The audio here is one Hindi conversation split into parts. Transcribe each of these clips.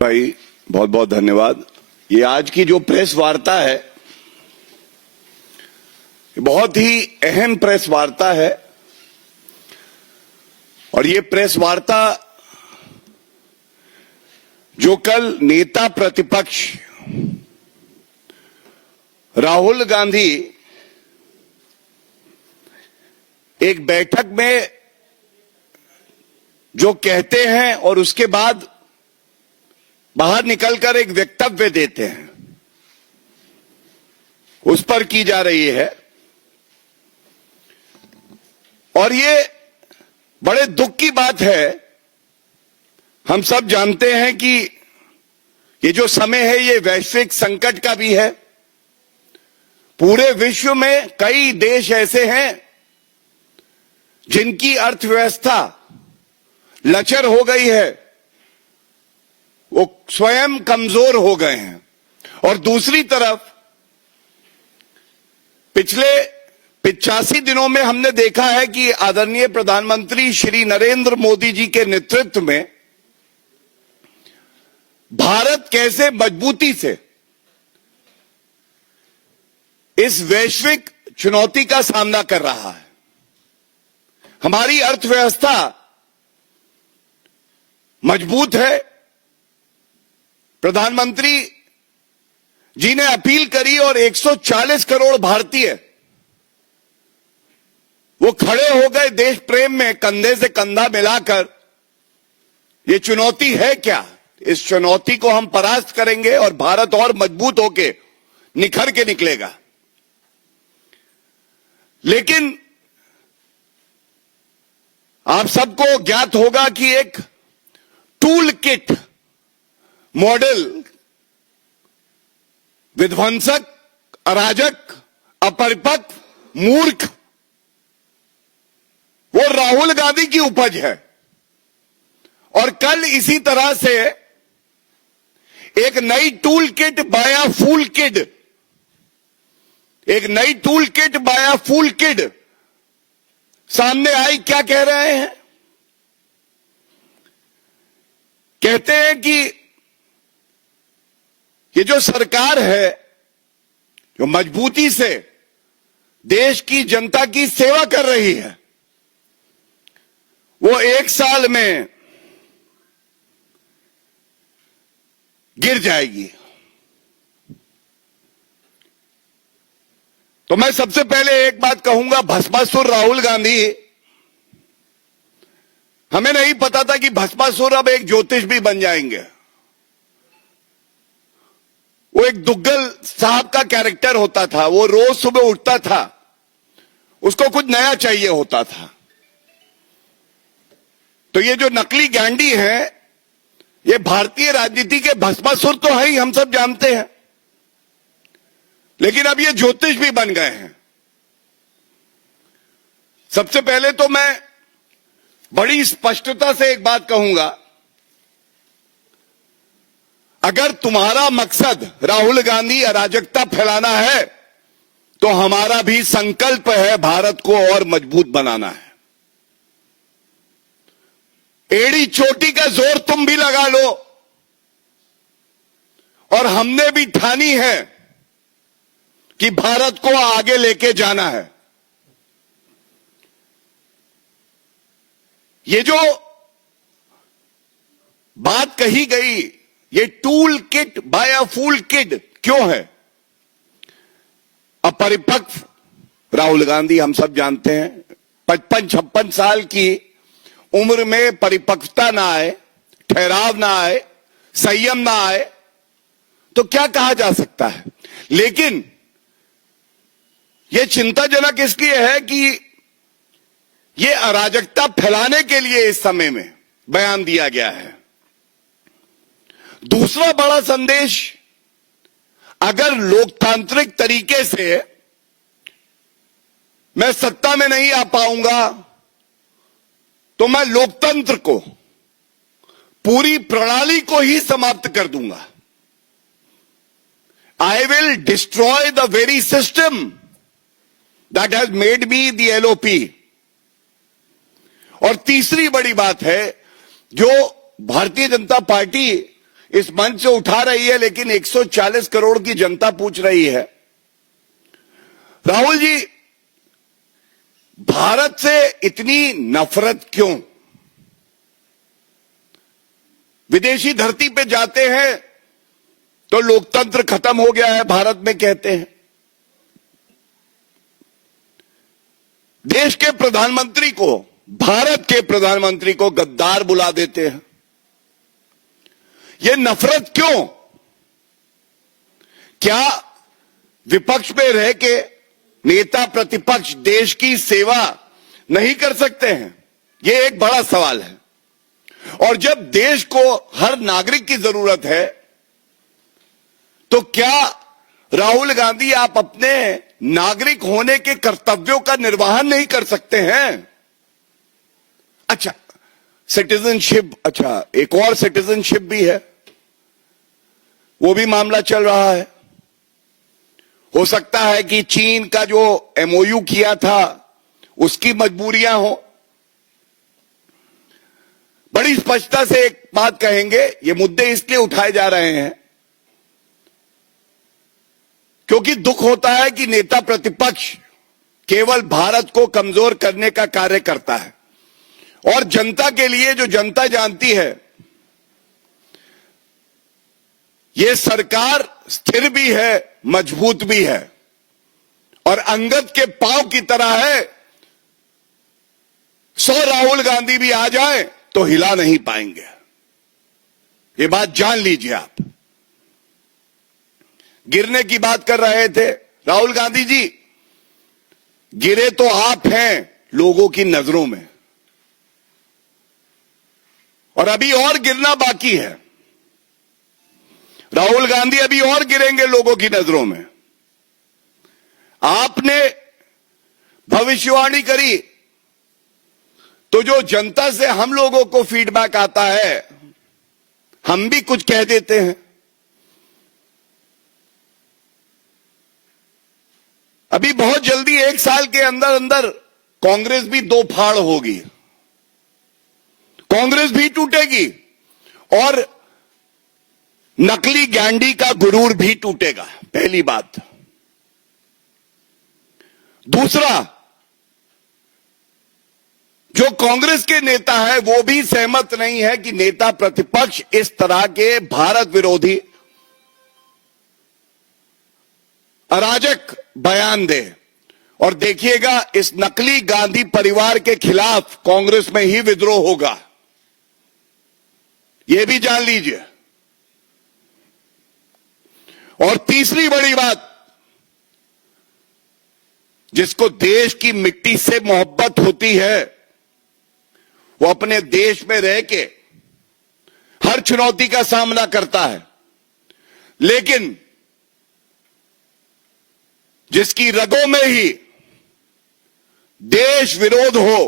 भाई बहुत बहुत धन्यवाद। ये आज की जो प्रेस वार्ता है, बहुत ही अहम प्रेस वार्ता है और ये प्रेस वार्ता जो कल नेता प्रतिपक्ष राहुल गांधी एक बैठक में जो कहते हैं और उसके बाद बाहर निकलकर एक वक्तव्य देते हैं, उस पर की जा रही है। और ये बड़े दुख की बात है। हम सब जानते हैं कि ये जो समय है ये वैश्विक संकट का भी है। पूरे विश्व में कई देश ऐसे हैं जिनकी अर्थव्यवस्था लचर हो गई है, वो स्वयं कमजोर हो गए हैं। और दूसरी तरफ पिछले 85 दिनों में हमने देखा है कि आदरणीय प्रधानमंत्री श्री नरेंद्र मोदी जी के नेतृत्व में भारत कैसे मजबूती से इस वैश्विक चुनौती का सामना कर रहा है। हमारी अर्थव्यवस्था मजबूत है। प्रधानमंत्री जी ने अपील करी और 140 करोड़ भारतीय वो खड़े हो गए देश प्रेम में, कंधे से कंधा मिलाकर। ये चुनौती है क्या? इस चुनौती को हम परास्त करेंगे और भारत और मजबूत होके निखर के निकलेगा। लेकिन आप सबको ज्ञात होगा कि एक टूल किट मॉडल विध्वंसक, अराजक, अपरिपक्व, मूर्ख, वो राहुल गांधी की उपज है। और कल इसी तरह से एक नई टूल किट बाया फूल किड, एक नई टूल किट बाया फूल किड सामने आई। क्या कह रहे हैं? कहते हैं कि ये जो सरकार है जो मजबूती से देश की जनता की सेवा कर रही है, वो 1 साल में गिर जाएगी। तो मैं सबसे पहले एक बात कहूंगा, भस्मासुर राहुल गांधी, हमें नहीं पता था कि भस्मासुर अब एक ज्योतिष भी बन जाएंगे। वो एक दुग्गल साहब का कैरेक्टर होता था। वो रोज सुबह उठता था, उसको कुछ नया चाहिए होता था। तो ये जो नकली गांडी है, ये भारतीय राजनीति के भस्मासुर तो है ही, हम सब जानते हैं। लेकिन अब ये ज्योतिष भी बन गए हैं। सबसे पहले तो मैं बड़ी स्पष्टता से एक बात कहूंगा, अगर तुम्हारा मकसद राहुल गांधी अराजकता फैलाना है तो हमारा भी संकल्प है भारत को और मजबूत बनाना है। एड़ी चोटी का जोर तुम भी लगा लो, और हमने भी ठानी है कि भारत को आगे लेके जाना है। ये जो बात कही गई, ये टूल किट बाय अ फूल किड क्यों है? अपरिपक्व राहुल गांधी, हम सब जानते हैं, 55-56 साल की उम्र में परिपक्वता ना आए, ठहराव ना आए, संयम ना आए, तो क्या कहा जा सकता है? लेकिन यह चिंताजनक इसलिए है कि यह अराजकता फैलाने के लिए इस समय में बयान दिया गया है। दूसरा बड़ा संदेश, अगर लोकतांत्रिक तरीके से मैं सत्ता में नहीं आ पाऊंगा तो मैं लोकतंत्र को, पूरी प्रणाली को ही समाप्त कर दूंगा। I will destroy the very system that has made me the LOP. और तीसरी बड़ी बात है, जो भारतीय जनता पार्टी इस मंच से उठा रही है, लेकिन 140 करोड़ की जनता पूछ रही है, राहुल जी, भारत से इतनी नफरत क्यों? विदेशी धरती पे जाते हैं तो लोकतंत्र खत्म हो गया है भारत में कहते हैं। देश के प्रधानमंत्री को, भारत के प्रधानमंत्री को गद्दार बुला देते हैं। ये नफरत क्यों? क्या विपक्ष में रह के नेता प्रतिपक्ष देश की सेवा नहीं कर सकते हैं? ये एक बड़ा सवाल है। और जब देश को हर नागरिक की जरूरत है, तो क्या राहुल गांधी आप अपने नागरिक होने के कर्तव्यों का निर्वहन नहीं कर सकते हैं? अच्छा, सिटीजनशिप, अच्छा एक और सिटीजनशिप भी है, वो भी मामला चल रहा है। हो सकता है कि चीन का जो एमओयू किया था उसकी मजबूरियां हो। बड़ी स्पष्टता से एक बात कहेंगे, ये मुद्दे इसलिए उठाए जा रहे हैं क्योंकि दुख होता है कि नेता प्रतिपक्ष केवल भारत को कमजोर करने का कार्य करता है, और जनता के लिए जो जनता जानती है, ये सरकार स्थिर भी है, मजबूत भी है, और अंगद के पांव की तरह है। 100 राहुल गांधी भी आ जाए तो हिला नहीं पाएंगे। ये बात जान लीजिए आप। गिरने की बात कर रहे थे राहुल गांधी जी, गिरे तो आप हैं लोगों की नजरों में, और अभी और गिरना बाकी है। राहुल गांधी अभी और गिरेंगे लोगों की नजरों में। आपने भविष्यवाणी करी तो जो जनता से हम लोगों को फीडबैक आता है, हम भी कुछ कह देते हैं। अभी बहुत जल्दी 1 साल के अंदर अंदर कांग्रेस भी 2 फाड़ होगी, कांग्रेस भी टूटेगी, और नकली गैंडी का गुरूर भी टूटेगा। पहली बात। दूसरा, जो कांग्रेस के नेता है वो भी सहमत नहीं है कि नेता प्रतिपक्ष इस तरह के भारत विरोधी अराजक बयान दे। और देखिएगा, इस नकली गांधी परिवार के खिलाफ कांग्रेस में ही विद्रोह होगा, यह भी जान लीजिए। और तीसरी बड़ी बात, जिसको देश की मिट्टी से मोहब्बत होती है, वो अपने देश में रह के हर चुनौती का सामना करता है, लेकिन जिसकी रगों में ही देश विरोध हो,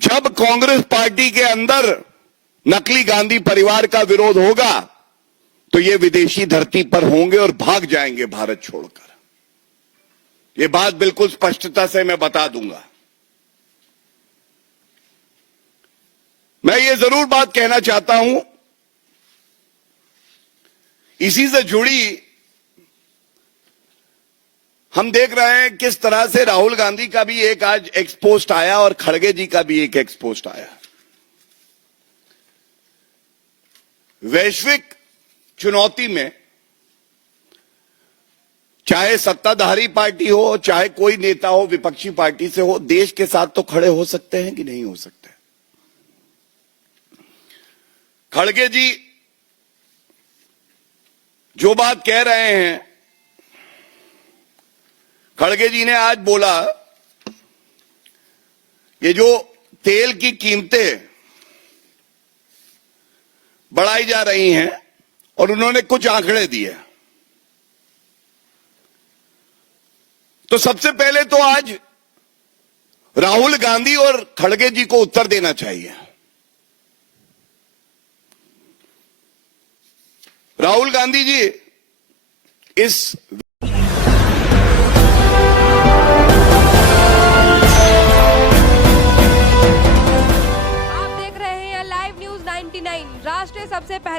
जब कांग्रेस पार्टी के अंदर नकली गांधी परिवार का विरोध होगा तो ये विदेशी धरती पर होंगे और भाग जाएंगे भारत छोड़कर। ये बात बिल्कुल स्पष्टता से मैं बता दूंगा। मैं ये जरूर बात कहना चाहता हूं, इसी से जुड़ी हम देख रहे हैं किस तरह से राहुल गांधी का भी एक आज एक्सपोस्ट आया और खड़गे जी का भी एक एक्सपोस्ट आया। वैश्विक चुनौती में चाहे सत्ताधारी पार्टी हो, चाहे कोई नेता हो विपक्षी पार्टी से हो, देश के साथ तो खड़े हो सकते हैं कि नहीं हो सकते। खड़गे जी जो बात कह रहे हैं, खड़गे जी ने आज बोला, ये जो तेल की कीमतें बढ़ाई जा रही हैं, और उन्होंने कुछ आंकड़े दिए। तो सबसे पहले तो आज राहुल गांधी और खड़गे जी को उत्तर देना चाहिए। राहुल गांधी जी, इस आप देख रहे हैं लाइव न्यूज 9 99 राष्ट्र सबसे पहले।